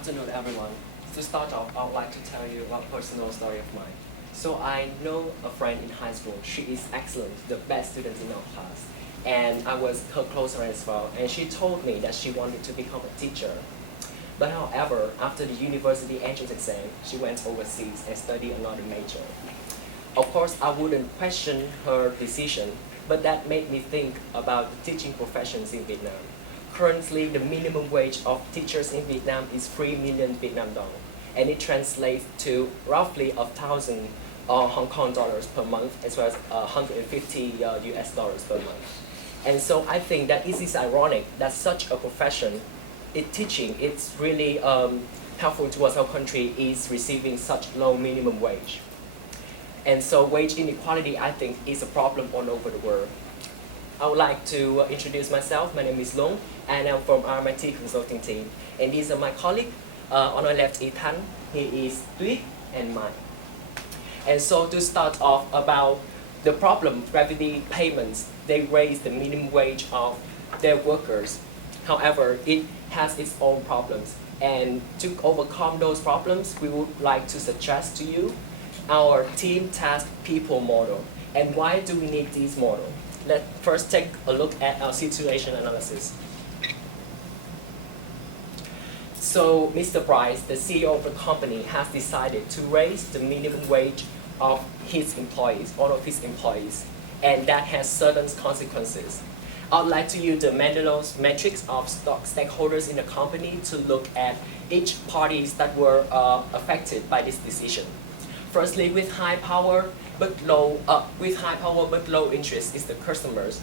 afternoon, everyone. To start off, I would like to tell you a personal story of mine. So I know a friend in high school. She is excellent, the best student in our class. And I was her close friend as well. And she told me that she wanted to become a teacher. But however, after the university entrance exam, she went overseas and studied another major. Of course, I wouldn't question her decision, but that made me think about the teaching professions in Vietnam. Currently, the minimum wage of teachers in Vietnam is 3 million Vietnam dong, and it translates to roughly 1,000 Hong Kong dollars per month, as well as 150 US dollars per month. And so I think that it is ironic that such a profession, teaching, it's really helpful towards our country, is receiving such low minimum wage. And so wage inequality, I think, is a problem all over the world. I would like to introduce myself. My name is Long, and I'm from RMIT consulting team. And these are my colleagues. On our left, Ethan, he is Tuyết, and mine. And so to start off about the problem, gravity payments, they raise the minimum wage of their workers. However, it has its own problems. And to overcome those problems, we would like to suggest to you our team, task, people model. And why do we need this model? Let's first take a look at our situation analysis. So Mr. Bryce, the CEO of the company, has decided to raise the minimum wage of his employees, all of his employees, and that has certain consequences. I would like to use the Mendelow's matrix of stakeholders in the company to look at each parties that were affected by this decision. Firstly, with high power but low interest is the customers.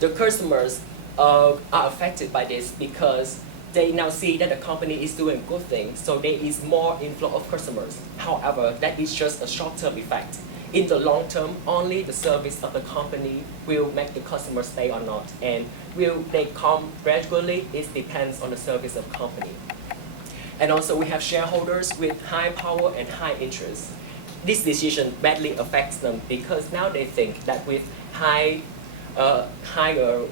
The customers are affected by this because they now see that the company is doing good things, so there is more inflow of customers. However, that is just a short-term effect. In the long term, only the service of the company will make the customer stay or not, and will they come gradually, it depends on the service of the company. And also we have shareholders with high power and high interest. This decision badly affects them because now they think that with higher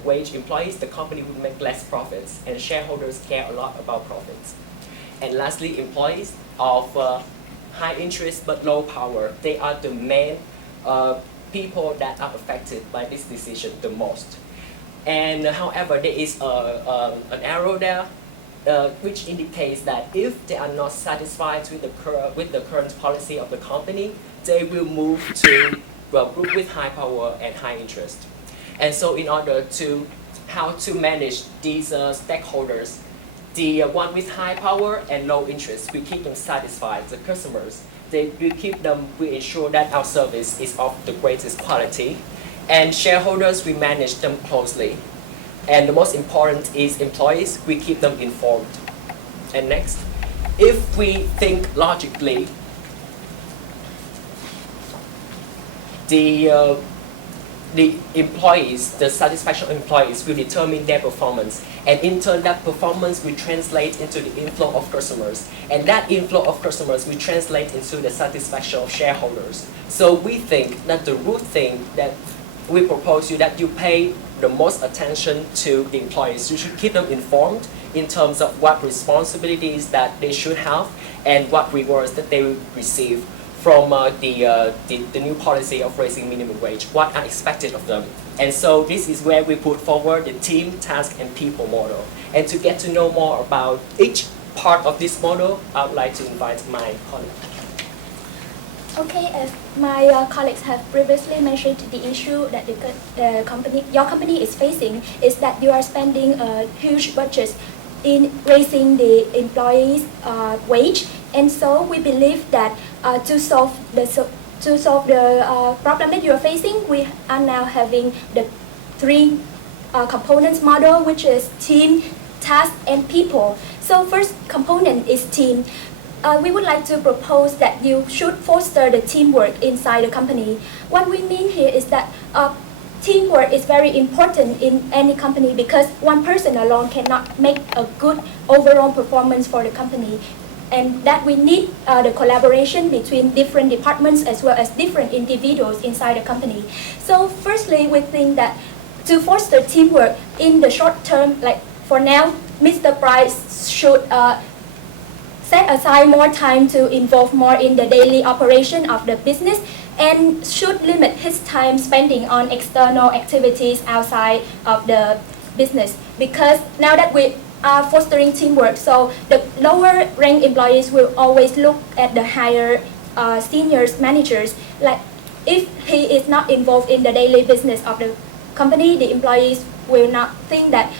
wage employees, the company would make less profits, and shareholders care a lot about profits. And lastly, employees of high interest but low power, they are the main people that are affected by this decision the most. And however, there is an arrow there which indicates that if they are not satisfied with the current policy of the company, they will move to group with high power and high interest. And so in order to how to manage these stakeholders, the one with high power and low interest, we keep them satisfied, the customers. We ensure that our service is of the greatest quality. And shareholders, we manage them closely. And the most important is employees, we keep them informed. And next, if we think logically, the employees, the satisfaction of employees will determine their performance. And in turn, that performance will translate into the inflow of customers. And that inflow of customers will translate into the satisfaction of shareholders. So we think that the root thing that we propose you that you pay the most attention to the employees. You should keep them informed in terms of what responsibilities that they should have and what rewards that they will receive from the new policy of raising minimum wage, what are expected of them. And so this is where we put forward the team, task, and people model. And to get to know more about each part of this model, I would like to invite my colleague. Okay, as my colleagues have previously mentioned, the issue that your company is facing is that you are spending a huge budget in raising the employees' wage, and so we believe that to solve the problem that you are facing, we are now having the three components model, which is team, task, and people. So first component is team. We would like to propose that you should foster the teamwork inside the company. What we mean here is that teamwork is very important in any company because one person alone cannot make a good overall performance for the company. And that we need the collaboration between different departments as well as different individuals inside the company. So firstly, we think that to foster teamwork in the short term, like for now, Mr. Price should set aside more time to involve more in the daily operation of the business and should limit his time spending on external activities outside of the business. Because now that we are fostering teamwork, so the lower ranked employees will always look at the higher seniors managers. Like if he is not involved in the daily business of the company, the employees will not think that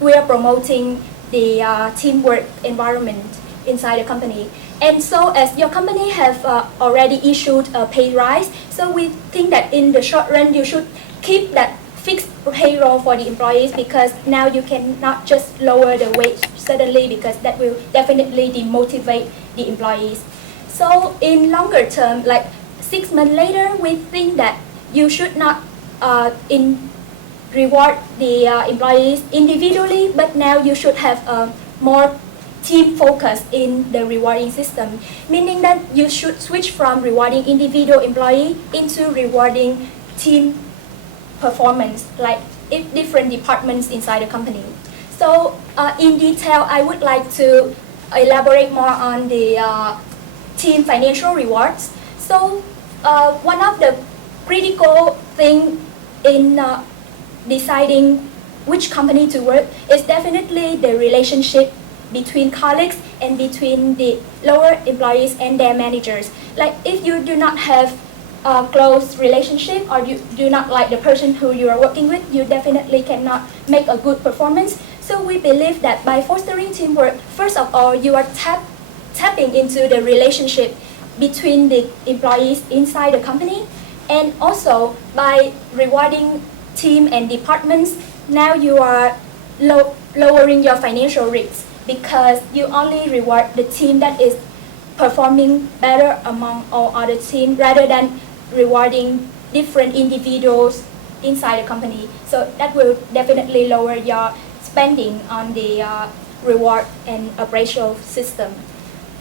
we are promoting the teamwork environment inside the company. And so as your company have already issued a pay rise, so we think that in the short run you should keep that fixed payroll for the employees, because now you cannot just lower the wage suddenly, because that will definitely demotivate the employees. So in longer term, like 6 months later, we think that you should not reward the employees individually, but now you should have more team focus in the rewarding system, meaning that you should switch from rewarding individual employee into rewarding team performance, like in different departments inside the company. So in detail, I would like to elaborate more on the team financial rewards. So one of the critical things in deciding which company to work is definitely the relationship between colleagues and between the lower employees and their managers. Like if you do not have a close relationship, or you do not like the person who you are working with, you definitely cannot make a good performance. So we believe that by fostering teamwork, first of all, you are tapping into the relationship between the employees inside the company, and also by rewarding team and departments, now you are lowering your financial risks, because you only reward the team that is performing better among all other teams, rather than rewarding different individuals inside the company. So that will definitely lower your spending on the reward and appraisal system.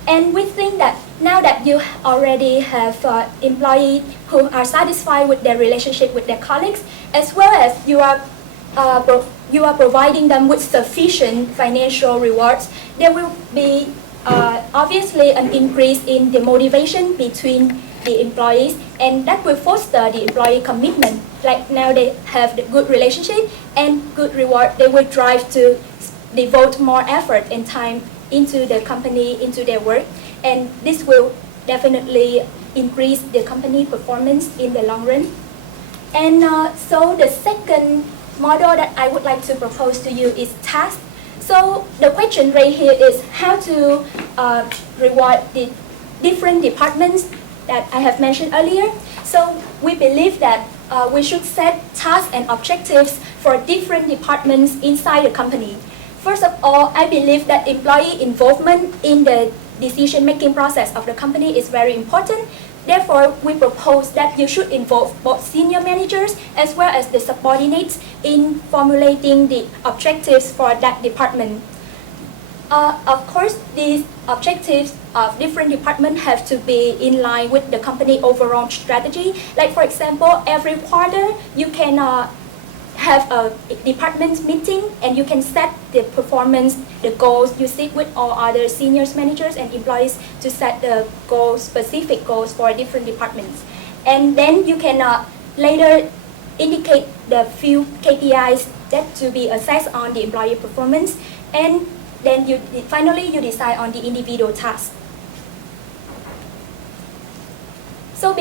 And we think that now that you already have employees who are satisfied with their relationship with their colleagues, as well as you are providing them with sufficient financial rewards, there will be obviously an increase in the motivation between the employees, and that will foster the employee commitment. Like now they have the good relationship and good reward, they will drive to devote more effort and time into the company, into their work, and this will definitely increase the company performance in the long run. And so the second model that I would like to propose to you is task. So the question right here is how to reward the different departments that I have mentioned earlier. So we believe that we should set tasks and objectives for different departments inside the company. First of all, I believe that employee involvement in the decision-making process of the company is very important. Therefore, we propose that you should involve both senior managers as well as the subordinates in formulating the objectives for that department. Of course, these objectives of different departments have to be in line with the company overall strategy. Like for example, every quarter you can have a department meeting, and you can set the performance, the goals. You sit with all other seniors, managers, and employees to set the goals, specific goals for different departments. And then you can later indicate the few KPIs that to be assessed on the employee performance, and then finally you decide on the individual tasks. So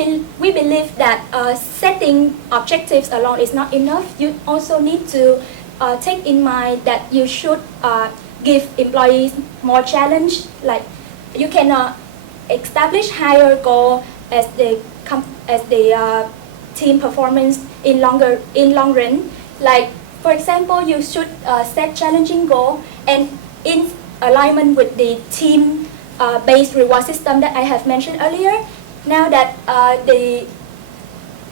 we believe that setting objectives alone is not enough. You also need to take in mind that you should give employees more challenge. Like you can establish higher goal as the team performance in long run. Like for example, you should set challenging goal, and in alignment with the team based reward system that I have mentioned earlier. Now that the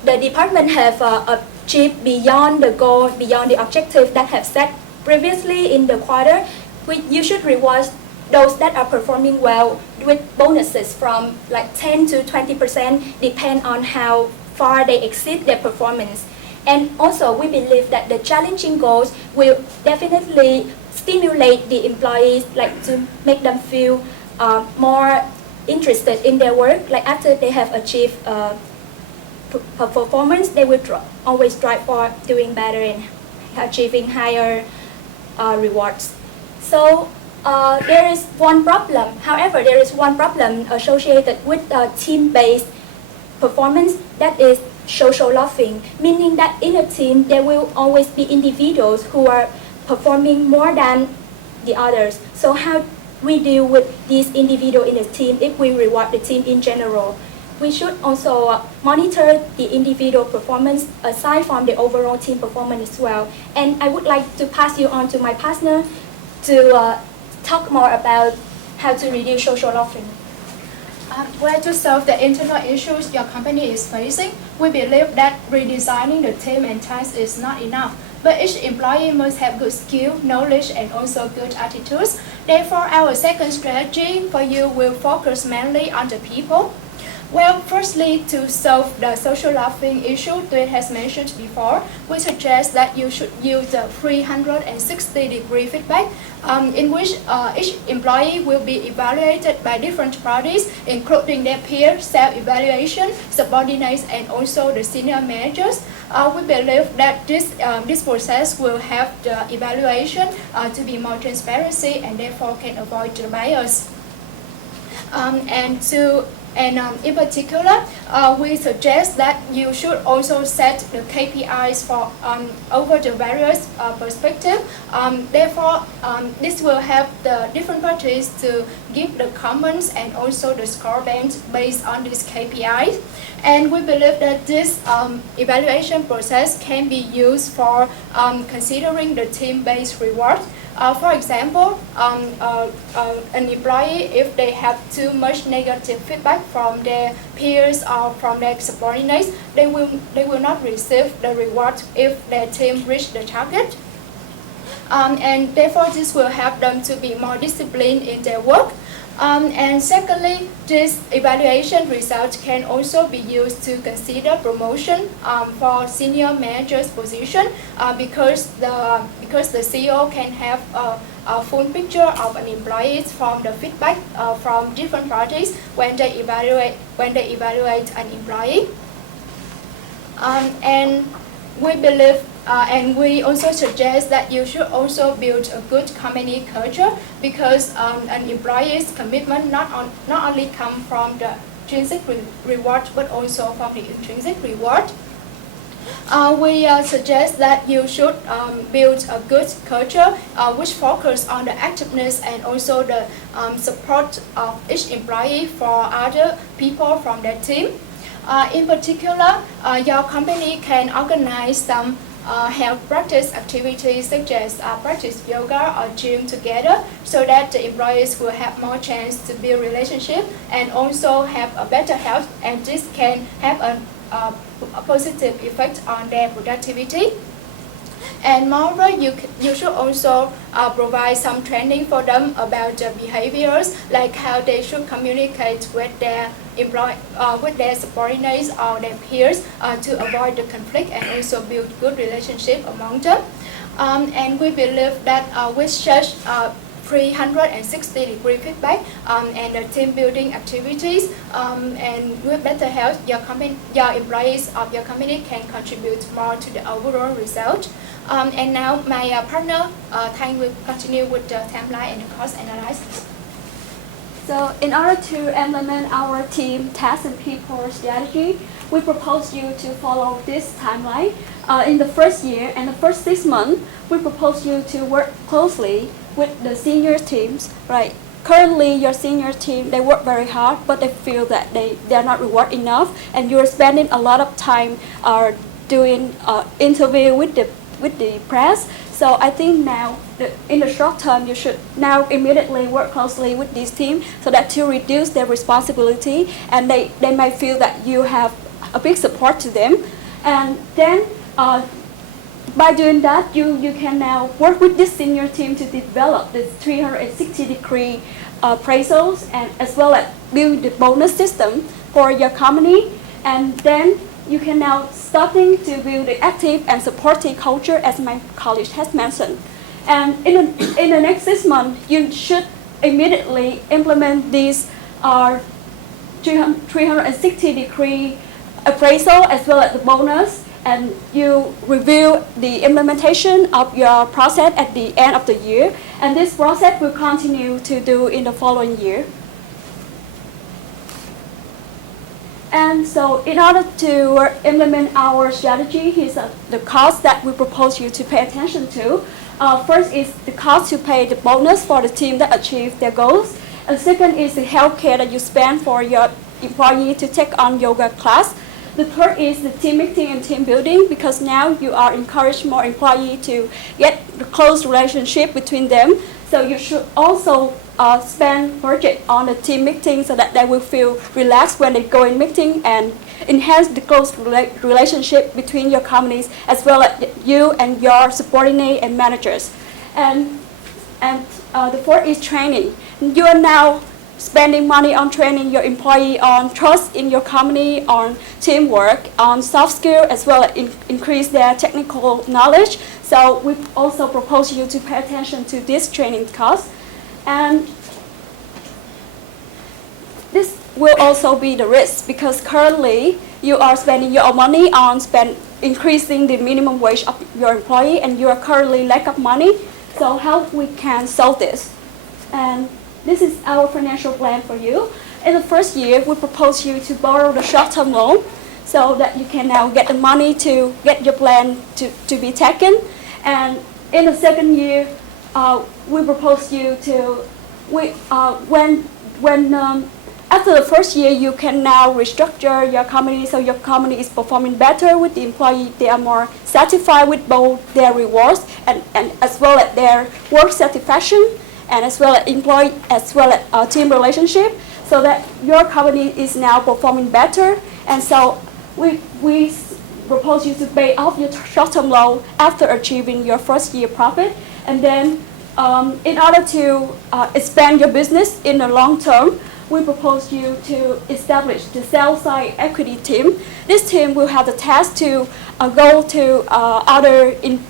department have achieved beyond the goal, beyond the objective that have set previously in the quarter, you should reward those that are performing well with bonuses from like 10 to 20%, depend on how far they exceed their performance. And also, we believe that the challenging goals will definitely stimulate the employees, like to make them feel more interested in their work. Like after they have achieved performance, they will always strive for doing better and achieving higher rewards. So there is one problem. However, there is one problem associated with team-based performance, that is social loafing, meaning that in a team there will always be individuals who are performing more than the others. So how we deal with these individuals in the team if we reward the team in general? We should also monitor the individual performance aside from the overall team performance as well. And I would like to pass you on to my partner to talk more about how to reduce social loafing. Well, to solve the internal issues your company is facing, we believe that redesigning the team and tasks is not enough. But each employee must have good skill, knowledge, and also good attitudes. Therefore, our second strategy for you will focus mainly on the people. Well, firstly, to solve the social loafing issue Tuyết has mentioned before, we suggest that you should use the 360-degree feedback, in which each employee will be evaluated by different parties, including their peer, self-evaluation, subordinates, and also the senior managers. We believe that this process will help the evaluation to be more transparency and therefore can avoid the bias. In particular, we suggest that you should also set the KPIs for over the various perspectives. Therefore, this will help the different parties to give the comments and also the score bands based on these KPIs. And we believe that this evaluation process can be used for considering the team-based reward. For example, an employee, if they have too much negative feedback from their peers or from their subordinates, they will not receive the reward if their team reach the target. And therefore, this will help them to be more disciplined in their work. And secondly, this evaluation result can also be used to consider promotion for senior managers position because the CEO can have a full picture of an employee from the feedback from different parties when they evaluate an employee. And we believe and we also suggest that you should also build a good company culture because an employee's commitment not only come from the intrinsic reward but also from the intrinsic reward. We suggest that you should build a good culture which focus on the activeness and also the support of each employee for other people from their team. In particular, your company can organize some health practice activities such as practice yoga or gym together so that the employees will have more chance to build relationship and also have a better health, and this can have a positive effect on their productivity. And moreover, you should also provide some training for them about the behaviors, like how they should communicate with their with their subordinates or their peers to avoid the conflict and also build good relationship among them. And we believe that with such 360-degree feedback and the team building activities and with better health, your employees of your company can contribute more to the overall result. And now my partner Thanh will continue with the timeline and the cost analysis. So in order to implement our team task and people strategy, we propose you to follow this timeline. In the first year and the first 6 months, we propose you to work closely with the senior teams, right? Currently, your senior team, they work very hard, but they feel that they're not rewarded enough, and you're spending a lot of time doing interview with the press. So I think now, in the short term, you should now immediately work closely with this team so that to reduce their responsibility, and they might feel that you have a big support to them. And then by doing that, you can now work with this senior team to develop this 360-degree appraisals and as well as build the bonus system for your company. And then you can now starting to build the active and supportive culture as my colleague has mentioned. And in the next 6 months, you should immediately implement these 360-degree appraisal as well as the bonus, and you review the implementation of your process at the end of the year, and this process will continue to do in the following year. And so in order to implement our strategy, here's the cost that we propose you to pay attention to. First is the cost to pay the bonus for the team that achieve their goals. And second is the healthcare that you spend for your employee to take on yoga class. The third is the team meeting and team building, because now you are encouraging more employees to get the close relationship between them. So you should also spend budget on the team meeting so that they will feel relaxed when they go in meeting and enhance the close relationship between your companies as well as you and your subordinate and managers. And the fourth is training. You are now spending money on training your employee on trust in your company, on teamwork, on soft skill, as well as increase their technical knowledge. So we also propose you to pay attention to this training cost. And this will also be the risk, because currently you are spending your money on increasing the minimum wage of your employee, and you are currently lack of money. So how we can solve this? And this is our financial plan for you. In the first year, we propose you to borrow the short-term loan so that you can now get the money to get your plan to be taken. And in the second year, we propose you to, after the first year, you can now restructure your company so your company is performing better with the employee. They are more satisfied with both their rewards and as well as their work satisfaction, and as well as employee as well as team relationship, so that your company is now performing better. And so we propose you to pay off your short-term loan after achieving your first year profit. And then in order to expand your business in the long term, we propose you to establish the sell-side equity team. This team will have the task to go to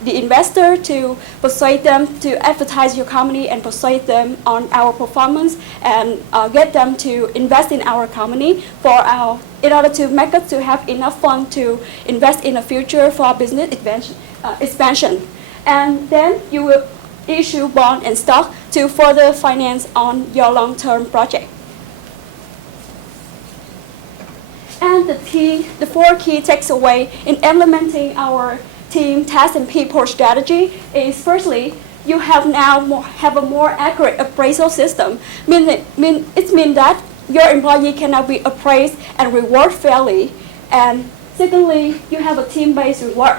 the investor to persuade them to advertise your company and persuade them on our performance and get them to invest in our company in order to make us to have enough fund to invest in the future for our business expansion. And then you will issue bond and stock to further finance on your long-term project. And the four key takeaways in implementing our team, task, and people strategy is, firstly, you have now have a more accurate appraisal system. It means that your employee can now be appraised and rewarded fairly. And secondly, you have a team-based reward.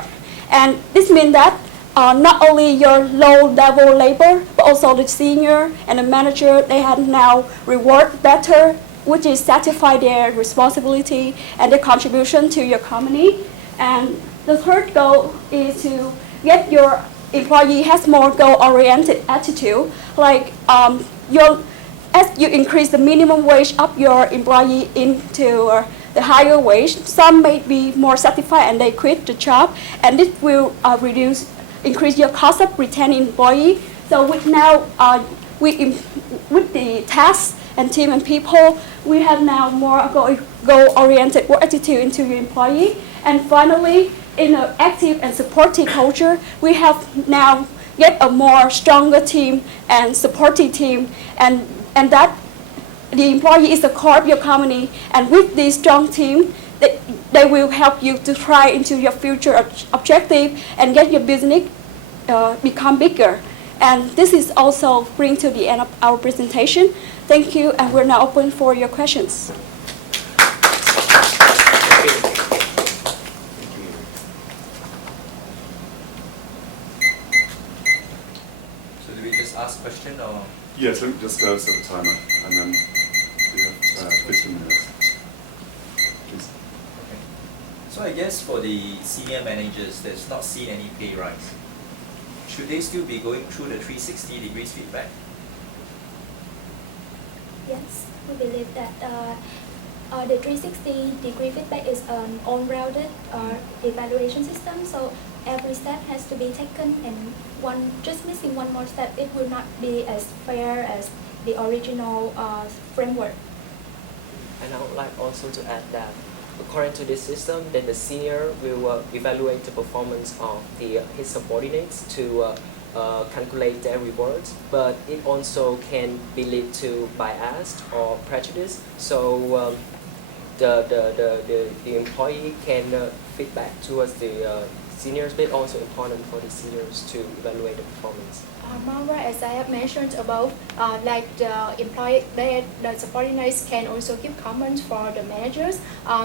And this means that not only your low-level labor, but also the senior and the manager, they have now reward better, which is satisfy their responsibility and their contribution to your company. And the third goal is to get your employee has more goal-oriented attitude. Like as you increase the minimum wage of your employee into the higher wage, some may be more satisfied and they quit the job, and this will increase your cost of retaining employee. So with the tasks and team and people, we have now more goal-oriented work attitude into your employee. And finally, in an active and supportive culture, we have now get a more stronger team and supportive team, and that the employee is the core of your company. And with this strong team, they will help you to try into your future objective and get your business become bigger. And this is also bring to the end of our presentation. Thank you, and we're now open for your questions. So do we just ask question or? Yes, let me just set the timer, and then we have 15 minutes. Please. Okay. So I guess for the senior managers that's not seen any pay rise, should they still be going through the 360 degrees feedback? Yes, we believe that the 360-degree feedback is an all-rounded evaluation system. So every step has to be taken, and just missing one more step, it will not be as fair as the original framework. And I would like also to add that according to this system, then the senior will evaluate the performance of his subordinates to calculate their rewards, but it also can be lead to bias or prejudice. So the employee can feedback towards the seniors, but also important for the seniors to evaluate the performance. Moreover, as I have mentioned above, like the employee, the subordinates can also give comments for the managers.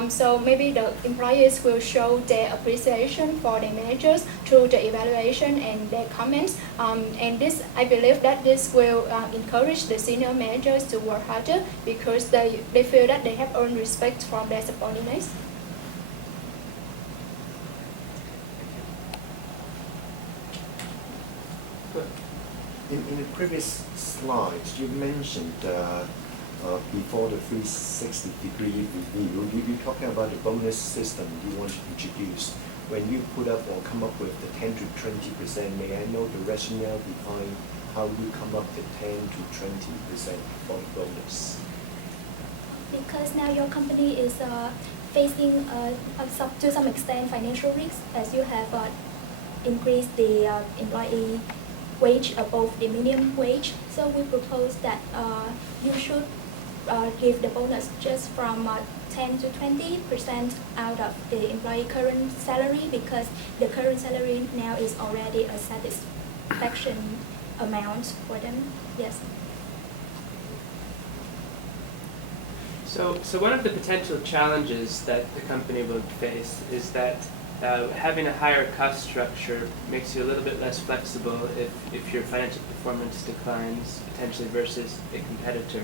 So maybe the employees will show their appreciation for the managers through the evaluation and their comments. And this, I believe that this will encourage the senior managers to work harder because they feel that they have earned respect from their subordinates. In the previous slides, you mentioned before the 360-degree review, you talking about the bonus system you want to introduce. When you put up or come up with the 10 to 20%, may I know the rationale behind how you come up with 10 to 20% for the bonus? Because now your company is facing to some extent financial risks, as you have increased the employee wage above the minimum wage. So we propose that you should give the bonus just from 10 to 20% out of the employee current salary, because the current salary now is already a satisfaction amount for them. Yes. So one of the potential challenges that the company will face is that having a higher cost structure makes you a little bit less flexible if your financial performance declines potentially versus a competitor.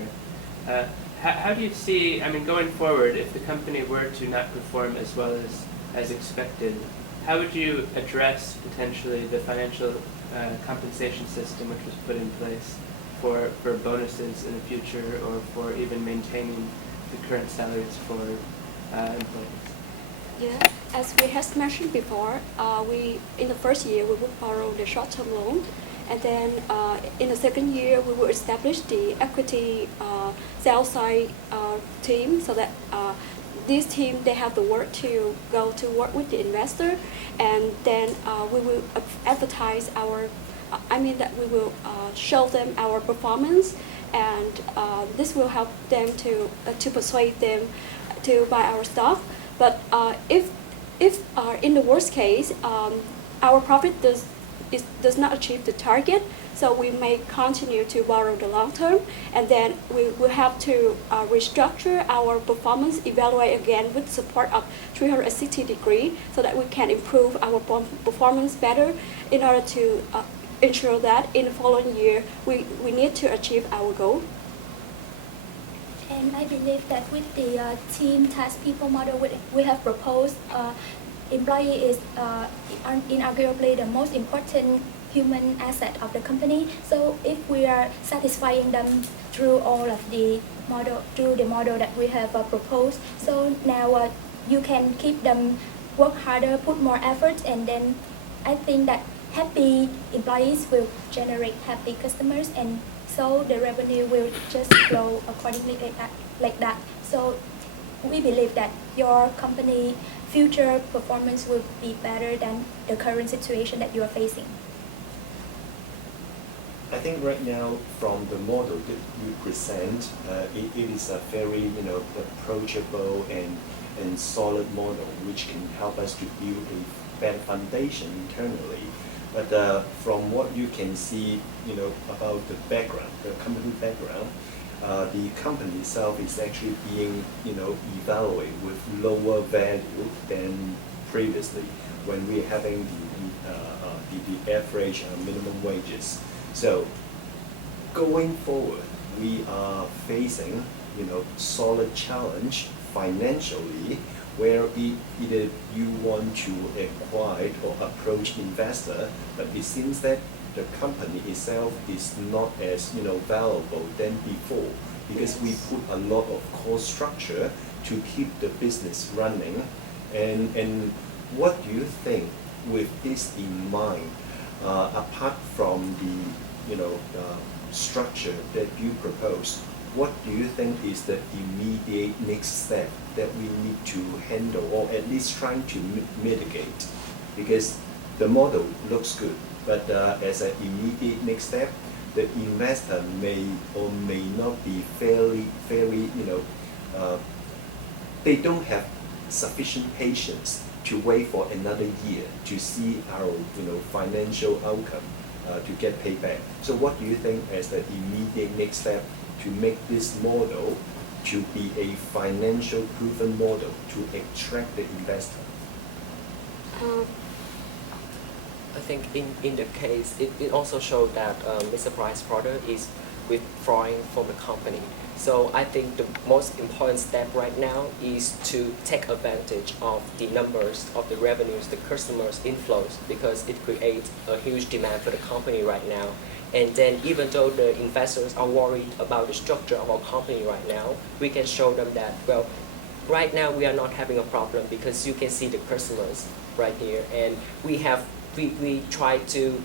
How do you see, I mean, going forward, if the company were to not perform as well as expected, how would you address potentially the financial compensation system which was put in place for bonuses in the future, or for even maintaining the current salaries for employees? Yeah, as we have mentioned before, we in the first year we will borrow the short-term loan, and then in the second year we will establish the equity sales side team, so that this team, they have the work to go to work with the investor, and then we will advertise our, that we will show them our performance, and this will help them to persuade them to buy our stock. But if in the worst case, our profit does not achieve the target, so we may continue to borrow the long term, and then we will have to restructure our performance, evaluate again with support of 360 degree, so that we can improve our performance better in order to ensure that in the following year we need to achieve our goal. And I believe that with the team task people model we have proposed, employee is inarguably the most important human asset of the company. So if we are satisfying them through all of the model that we have proposed, so now you can keep them work harder, put more effort, and then I think that happy employees will generate happy customers, and so the revenue will just flow accordingly like that. So we believe that your company future performance will be better than the current situation that you are facing. I think right now, from the model that you present, it is a very approachable and solid model, which can help us to build a better foundation internally. But from what you can see, about the background, the company background, the company itself is actually being, evaluated with lower value than previously when we're having the average minimum wages. So going forward, we are facing, solid challenge financially, where either you want to acquire or approach investor, but it seems that the company itself is not as valuable than before, because we put a lot of cost structure to keep the business running. And what do you think, with this in mind, apart from the structure that you propose, what do you think is the immediate next step that we need to handle, or at least trying to mitigate? Because the model looks good, but as an immediate next step, the investor may or may not be very, they don't have sufficient patience to wait for another year to see our financial outcome to get payback. So what do you think as the immediate next step to make this model to be a financial proven model to attract the investor? I think in the case, it also showed that Mr. Price's brother is withdrawing from the company. So I think the most important step right now is to take advantage of the numbers of the revenues, the customers' inflows, because it creates a huge demand for the company right now. And then even though the investors are worried about the structure of our company right now, we can show them that, well, right now we are not having a problem because you can see the customers right here. And we try to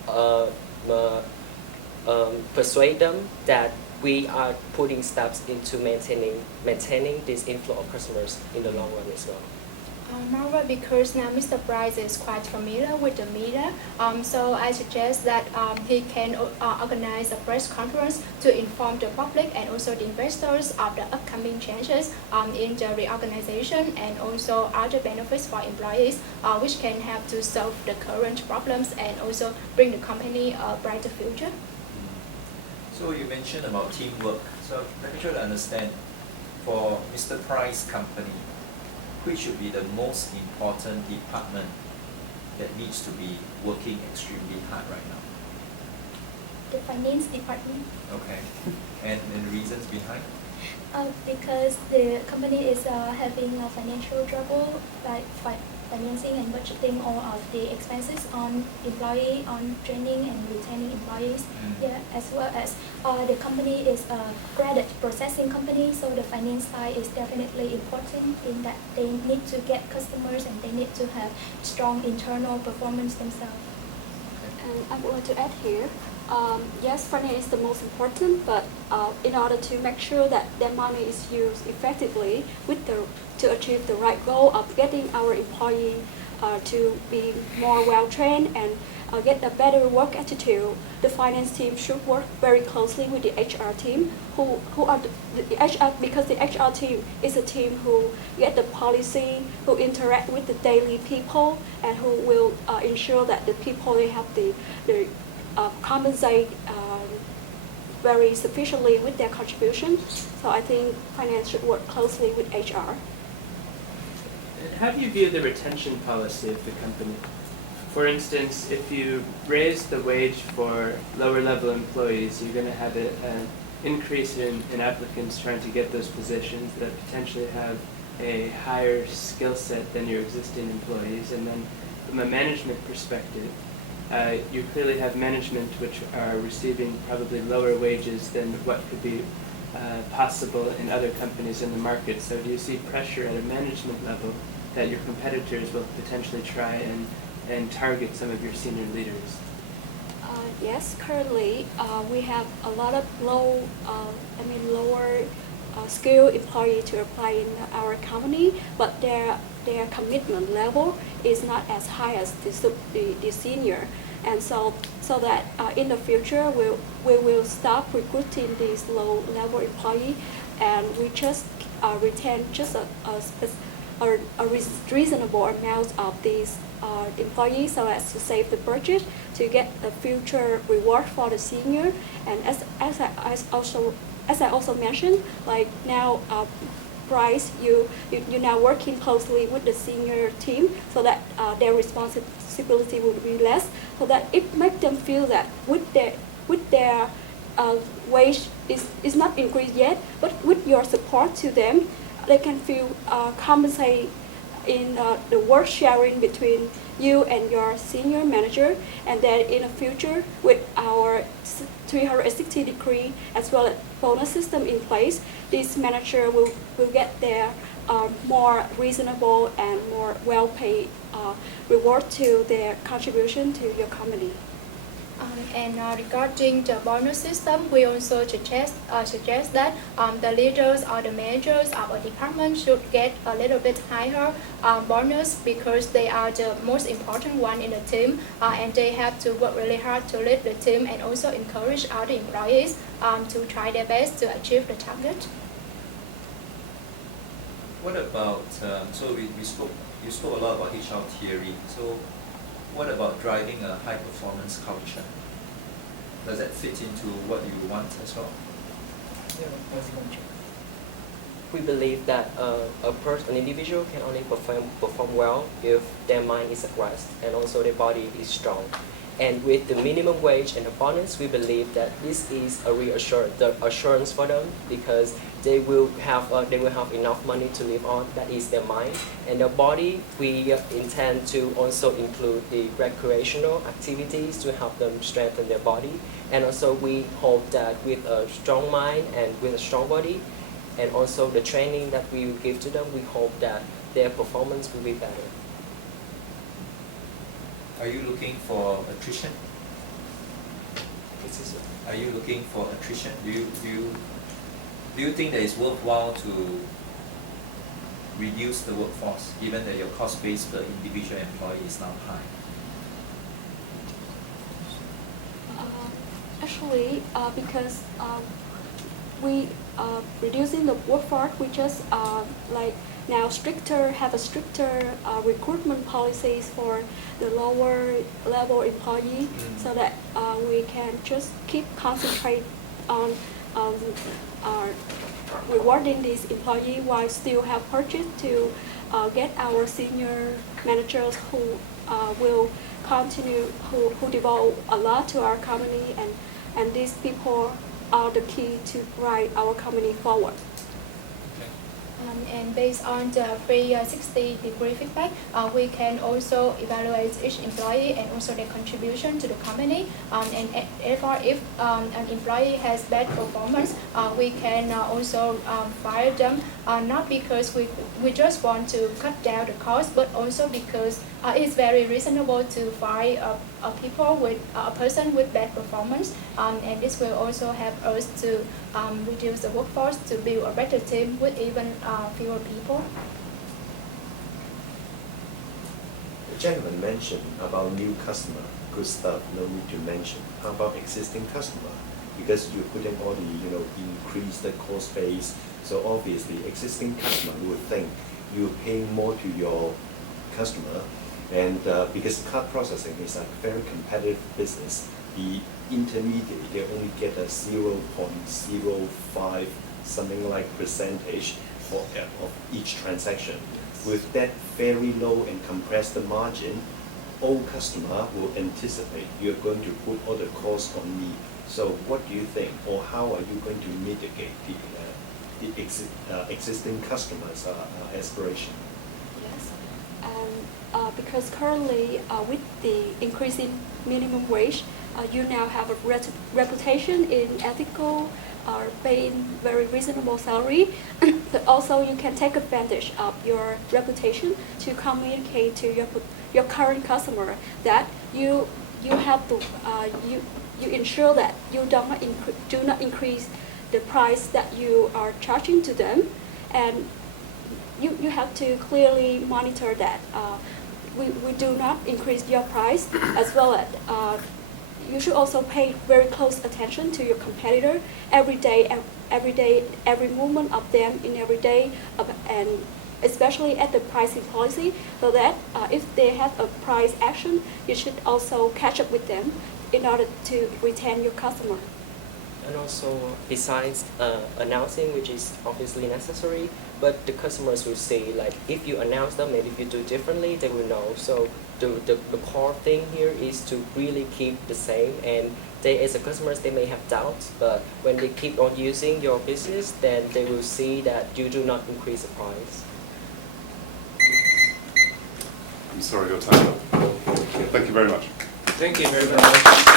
persuade them that we are putting steps into maintaining this inflow of customers in the long run as well. Moreover, because now Mr. Price is quite familiar with the media, so I suggest that he can organize a press conference to inform the public and also the investors of the upcoming changes in the reorganization and also other benefits for employees, which can help to solve the current problems and also bring the company a brighter future. So you mentioned about teamwork. So let me try to understand, for Mr. Price's company, which should be the most important department that needs to be working extremely hard right now? The finance department. Okay. And reasons behind? Because the company is having financial trouble, like financing and budgeting all of the expenses on employee, on training and retaining employees. Yeah, as well as the company is a credit processing company, so the finance side is definitely important in that they need to get customers and they need to have strong internal performance themselves. And I would like to add here, yes, finance is the most important, but in order to make sure that their money is used effectively to achieve the right goal of getting our employee to be more well-trained and get a better work attitude, the finance team should work very closely with the HR team, who are the HR, because the HR team is a team who get the policy, who interact with the daily people, and who will ensure that the people they have the compensate very sufficiently with their contribution. So I think finance should work closely with HR. How do you view the retention policy of the company? For instance, if you raise the wage for lower level employees, you're going to have an increase in applicants trying to get those positions that potentially have a higher skill set than your existing employees. And then from a management perspective, you clearly have management which are receiving probably lower wages than what could be possible in other companies in the market. So do you see pressure at a management level that your competitors will potentially try and target some of your senior leaders? Yes, currently we have a lot of lower skill employee to apply in our company, but their commitment level is not as high as the senior, and so that in the future we will stop recruiting these low level employee, and we just retain just a reasonable amount of these employees, so as to save the budget to get the future reward for the senior. And as I also mentioned, like now, Bryce, you now working closely with the senior team, so that their responsibility will be less, so that it makes them feel that with their wage is not increased yet, but with your support to them, they can feel compensated in the work sharing between you and your senior manager, and then in the future with our 360-degree as well as bonus system in place, this manager will get their more reasonable and more well-paid reward to their contribution to your company. And regarding the bonus system, we also suggest that the leaders or the managers of a department should get a little bit higher bonus because they are the most important one in the team, and they have to work really hard to lead the team and also encourage other employees to try their best to achieve the target. What about, so you spoke a lot about HR theory, so what about driving a high performance culture? Does that fit into what you want as well? We believe that an individual can only perform well if their mind is at rest and also their body is strong. And with the minimum wage and the bonus, we believe that this is a assurance for them because they will have enough money to live on. That is their mind. And their body, we intend to also include the recreational activities to help them strengthen their body. And also we hope that with a strong mind and with a strong body, and also the training that we will give to them, we hope that their performance will be better. Are you looking for attrition? This is Are you looking for attrition? Do you think that it's worthwhile to reduce the workforce, given that your cost base per individual employee is now high? Actually, because we reducing the workforce, we just like now have a stricter recruitment policies for the lower level employee, so that we can just keep concentrate on rewarding these employee while still have purchase to get our senior managers who will continue, who devote a lot to our company, and these people are the key to drive our company forward. And based on the 360-degree feedback, we can also evaluate each employee and also their contribution to the company. And therefore, if an employee has bad performance, we can also fire them, not because we just want to cut down the cost, but also because it's very reasonable to fire a person with bad performance, and this will also help us to reduce the workforce to build a better team with even fewer people. The gentleman mentioned about new customer, good stuff, no need to mention. How about existing customer? Because you couldn't only increase the cost base, so obviously existing customer would think you're paying more to your customer. And because card processing is a very competitive business, the intermediary, they only get a 0.05 something like percentage of each transaction. With that very low and compressed margin, all customer will anticipate you're going to put all the costs on me. So what do you think, or how are you going to mitigate the existing customers' aspiration? Yes, because currently with the increasing minimum wage, you now have a reputation in ethical, paying very reasonable salary, but also you can take advantage of your reputation to communicate to your current customer that you have to you ensure that you do not increase the price that you are charging to them, and you have to clearly monitor that we do not increase your price, as well as you should also pay very close attention to your competitor every day, every movement of them in every day, and especially at the pricing policy, so that if they have a price action, you should also catch up with them in order to retain your customer. And also, besides announcing, which is obviously necessary, but the customers will see, like, if you announce them, maybe if you do differently, they will know. So the core thing here is to really keep the same, and they, as a customers, they may have doubts, but when they keep on using your business, then they will see that you do not increase the price. I'm sorry, your time up. Thank you very much. Thank you very much.